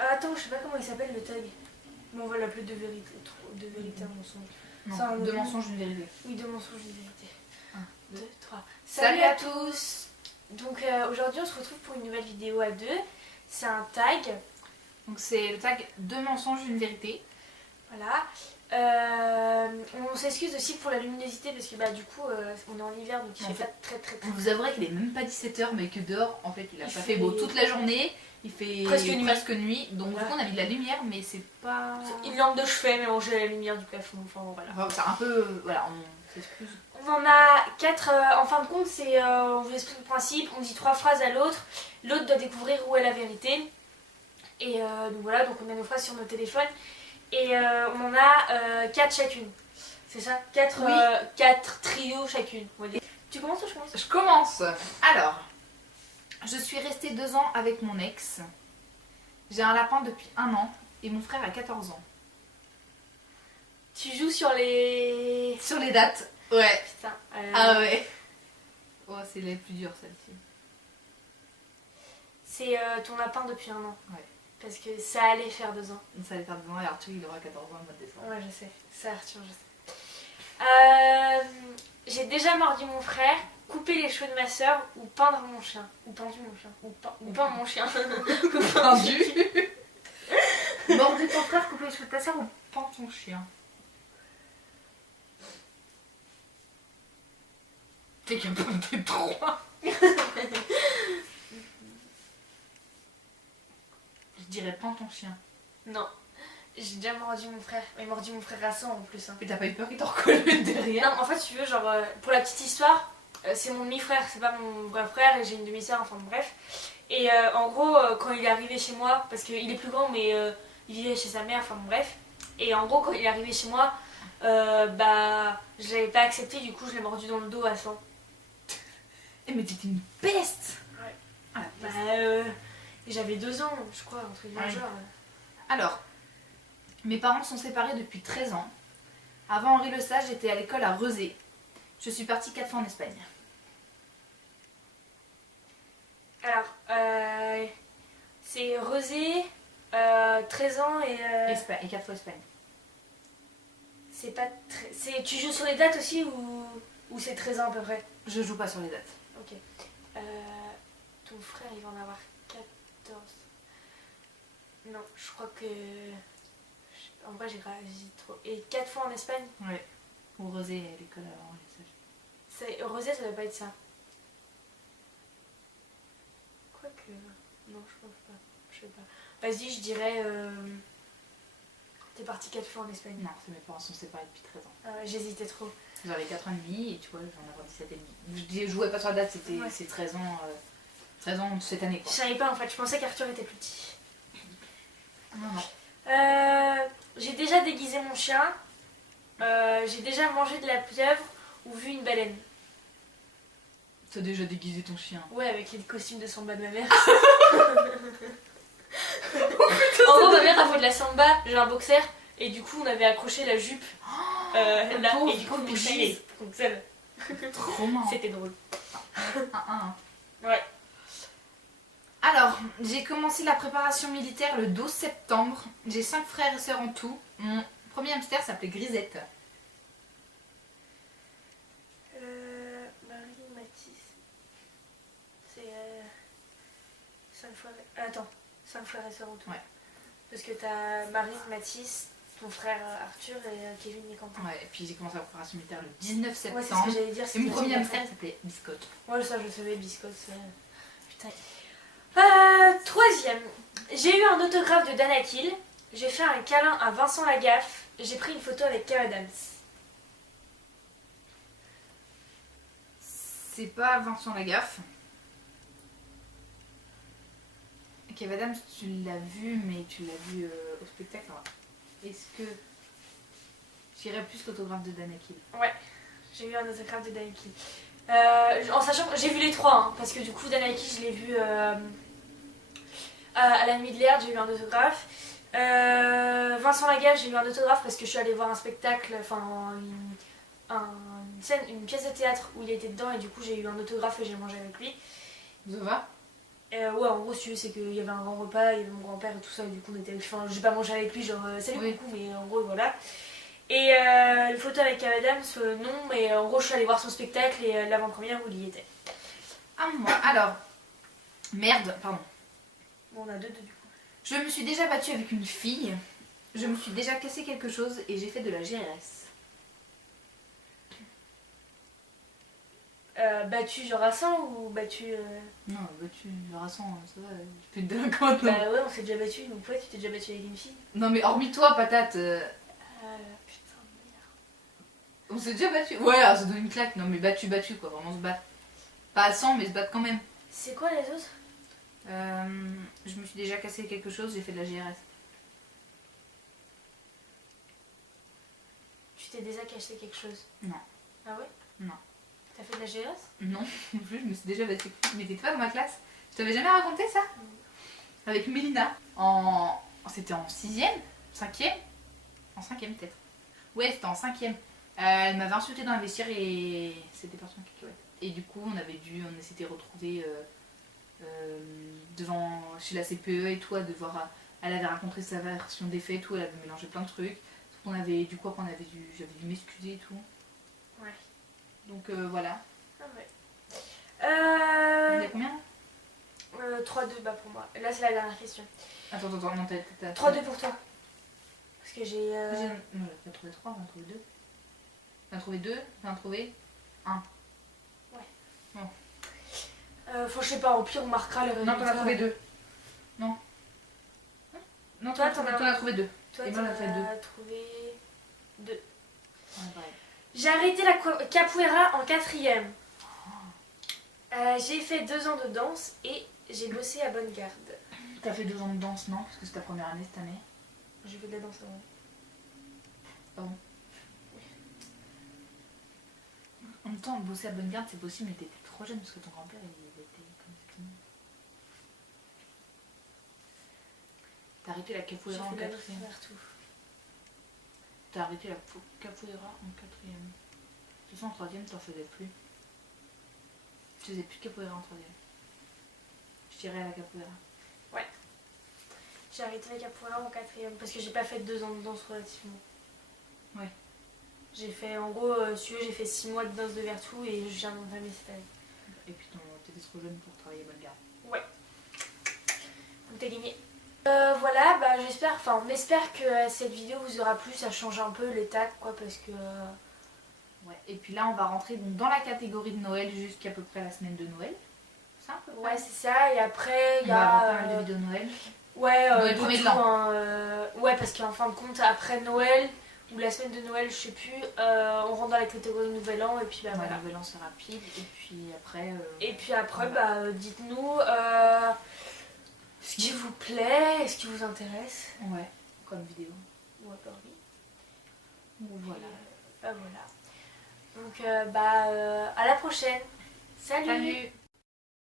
Attends, je sais pas comment il s'appelle le tag. Mais on va l'appeler de vérité. De vérité, un mensonge. Non, de mensonge, une vérité. Oui, de mensonge, une vérité. 1, 2, 3. Salut Salut à tous. Donc aujourd'hui on se retrouve pour une nouvelle vidéo à deux. C'est un tag. Donc c'est le tag de mensonge, une vérité. Voilà. On s'excuse aussi pour la luminosité parce que du coup on est en hiver donc il fait pas très. On vous avouerait qu'il est même pas 17h mais que dehors en fait il a pas fait beau toute la journée. Il fait presque nuit. Donc du coup on a mis de la lumière mais c'est pas... Une lampe de chevet mélangée à la lumière du plafond. Enfin voilà. Enfin, c'est un peu... voilà, on s'excuse. On en a 4, en fin de compte c'est, on vous explique le principe, on dit 3 phrases à l'autre, l'autre doit découvrir où est la vérité. Et donc voilà, donc on a nos phrases sur nos téléphones et on en a 4 chacune. C'est ça, 4 trios chacune. On va dire. Tu commences ou je commence? Je commence. Alors, je suis restée 2 ans avec mon ex. J'ai un lapin depuis 1 an et mon frère a 14 ans. Tu joues sur les... Sur les dates. Ouais. Putain. Ah ouais. Oh, c'est les plus dures celle-ci. C'est ton lapin depuis 1 an. Ouais. Parce que ça allait faire 2 ans. Ça allait faire 2 ans et Arthur il aura 14 ans au mois de décembre. Ouais, je sais. Ça, Arthur, je sais. J'ai déjà mordu mon frère, coupé les cheveux de ma soeur ou peindre mon chien. Ou pendu mon chien. Ou peint mon chien. Pendu. Mordu ton frère, coupé les cheveux de ta soeur ou peint ton chien. T'es capable de 3. Je dirais peint ton chien. Non. J'ai déjà mordu mon frère. Il mordu mon frère à 100 en plus. Hein. Et t'as pas eu peur qu'il t'en recolle une derrière? Non, en fait, si tu veux, genre, pour la petite histoire, c'est mon demi-frère, c'est pas mon vrai frère et j'ai une demi-sœur, enfin bref. Et en gros, quand il est arrivé chez moi, parce qu'il est plus grand, mais il vivait chez sa mère, enfin bref. Et en gros, quand il est arrivé chez moi, je l'avais pas accepté, du coup, je l'ai mordu dans le dos à 100. Eh, mais t'étais une peste! Ouais. Ah, la peste. J'avais 2 ans, je crois, un truc majeur. Alors, mes parents sont séparés depuis 13 ans. Avant Henri Le Sage, j'étais à l'école à Rezé. Je suis partie 4 fois en Espagne. Alors, c'est Rezé, 13 ans et... Et 4 fois Espagne. C'est pas très... Tu joues sur les dates aussi ou c'est 13 ans à peu près? Je joue pas sur les dates. Ok. Ton frère, il va en avoir 14. Non, je crois que... En vrai, j'ai réagi trop. Et 4 fois en Espagne? Ouais. Ou Rezé à l'école à Henri Le Sage. Rosé, ça doit pas être ça. Quoique... Non, je pense pas. Je sais pas. Vas-y, je dirais... T'es parti 4 fois en Espagne. Non, c'est mes parents sont séparés depuis 13 ans. J'hésitais trop. J'avais 4 ans et demi et tu vois, je vais en avoir 17 et demi. Je jouais pas sur la date, c'était c'est 13 ans, 13 ans cette année quoi. Je savais pas en fait, je pensais qu'Arthur était plus petit. Non, non. J'ai déjà déguisé mon chien. J'ai déjà mangé de la pieuvre ou vu une baleine. T'as déjà déguisé ton chien? Ouais, avec les costumes de samba de ma mère. En gros, ma mère a fait de la samba, j'ai un boxer, et du coup on avait accroché la jupe là, et du coup mon chien il est donc ça va. Trop marrant. C'était drôle. Ouais. Alors, j'ai commencé la préparation militaire le 12 septembre. J'ai 5 frères et sœurs en tout. Mon premier hamster s'appelait Grisette. Marie Matisse. C'est 5 fois. Attends, 5 frères et sœurs en tout. Ouais. Parce que t'as Marie Matisse, ton frère Arthur et Kevin et Quentin. Ouais, et puis j'ai commencé la préparation militaire le 19 septembre. Ouais, c'est ce que j'allais dire. Et mon premier hamster s'appelait Biscotte. Ouais, ça je savais, Biscotte. Putain. Troisième. J'ai eu un autographe de Dana Kill. J'ai fait un câlin à Vincent Lagaffe. J'ai pris une photo avec Kev Adams. C'est pas Vincent Lagaffe. Kev Adams, tu l'as vu, mais tu l'as vu au spectacle. Alors, est-ce que j'irais plus l'autographe de Dana Kill? Ouais, j'ai eu un autographe de Dana Kill. En sachant que j'ai vu les 3, hein, parce que du coup, Dana Kill, je l'ai vu à la Nuit de l'Air, j'ai eu un autographe. Vincent Lagaffe, j'ai eu un autographe parce que je suis allée voir un spectacle, enfin une pièce de théâtre où il était dedans et du coup j'ai eu un autographe et j'ai mangé avec lui. Zova? Ouais, en gros, si tu veux, c'est qu'il y avait un grand repas, il y avait mon grand-père et tout ça, et du coup, on était. Enfin, j'ai pas mangé avec lui, genre, salut, Oui. coucou, mais en gros, voilà. Et une photo avec Kev Adams, non, mais en gros, je suis allée voir son spectacle et l'avant-première où il y était. Ah, moi, alors. Merde, pardon. Bon, on a deux du coup. Je me suis déjà battue avec une fille. Je me suis déjà cassé quelque chose et j'ai fait de la GRS. Battu genre à 100 ou battu. Non, battu, rassant, ça va, je peux te délinquante. Bah ouais, on s'est déjà battu, donc ouais, tu t'es déjà battu avec une fille. Non, mais hormis toi, patate. Putain, merde. On s'est déjà battu. Ouais, alors ça donne une claque. Non, mais battu, quoi. Vraiment se battre. Pas à 100, mais se battre quand même. C'est quoi les autres? Je me suis déjà cassé quelque chose, j'ai fait de la GRS. Tu t'es déjà caché quelque chose? Non. Ah ouais? Non. T'as fait de la GS? Non, non plus, je me suis déjà battue. Mais t'étais pas dans ma classe. Je t'avais jamais raconté ça? Avec Mélina. C'était en 6ème? 5ème? En 5ème peut-être. Ouais, c'était en 5ème. Elle m'avait insulté dans la vestiaire et c'était parti en cacahuète. Et du coup, on s'était retrouvés devant, chez la CPE et tout, à devoir. Elle avait raconté sa version des faits et tout, elle avait mélangé plein de trucs. On avait du quoi, j'avais dû m'excuser et tout. Ouais. Donc voilà. Ah ouais. On est combien? 3-2 bah pour moi. Là c'est la dernière question. Attends, non, t'as 3-2 pour toi. Parce que j'ai. Non, j'en ai trouvé 3, j'en ai trouvé 2. J'en ai trouvé 2, j'en ai trouvé 1. Enfin, je sais pas, au pire on marquera les résultats. Non, t'en as trouvé 2. Non. Non, toi, t'en as trouvé 2. Toi, Et t'en moi, j'en ai fait deux. as trouvé 2. Ouais, pareil. J'ai arrêté la capoeira en 4ème. J'ai fait 2 ans de danse et j'ai bossé à Bonne Garde. T'as fait 2 ans de danse, non? Parce que c'est ta première année cette année. J'ai fait de la danse avant. Pardon. En même temps, bosser à Bonne Garde, c'est possible, mais t'étais trop jeune parce que ton grand-père, il était comme ça. T'as arrêté la capoeira en J'ai fait de la danse 4ème. partout. T'as arrêté la capoeira en 4ème. De toute façon, en 3ème, t'en faisais plus. Je faisais plus de capoeira en 3ème. Je tirais à la capoeira. J'ai arrêté la capoeira en 4ème parce que j'ai pas fait 2 ans de danse relativement. Ouais. J'ai fait, en gros, si tu veux, j'ai fait 6 mois de danse de Vertou et je viens d'entamer cette année. Et puis t'étais trop jeune pour travailler à Bonne Garde. Ouais. Donc t'as gagné. Voilà, bah j'espère, enfin on espère que cette vidéo vous aura plu, ça change un peu les tags quoi parce que... Ouais. Et puis là, on va rentrer donc dans la catégorie de Noël jusqu'à peu près la semaine de Noël. C'est un peu Ouais, c'est ça, et après il y On va avoir a... pas mal de vidéos de Noël. Ouais, Noël de premier de tout, l'an. hein, ouais, parce qu'en fin de compte, après Noël, ou la semaine de Noël, je sais plus, on rentre dans la catégorie Nouvel An, et puis bah Ouais, voilà. Nouvel An c'est rapide. Et puis après. Et puis après, voilà. bah dites-nous ce qui vous plaît, ce qui vous intéresse. Ouais, comme vidéo. Ouais, bah oui. Bon, voilà. Bah voilà. Donc, à la prochaine. Salut. Salut.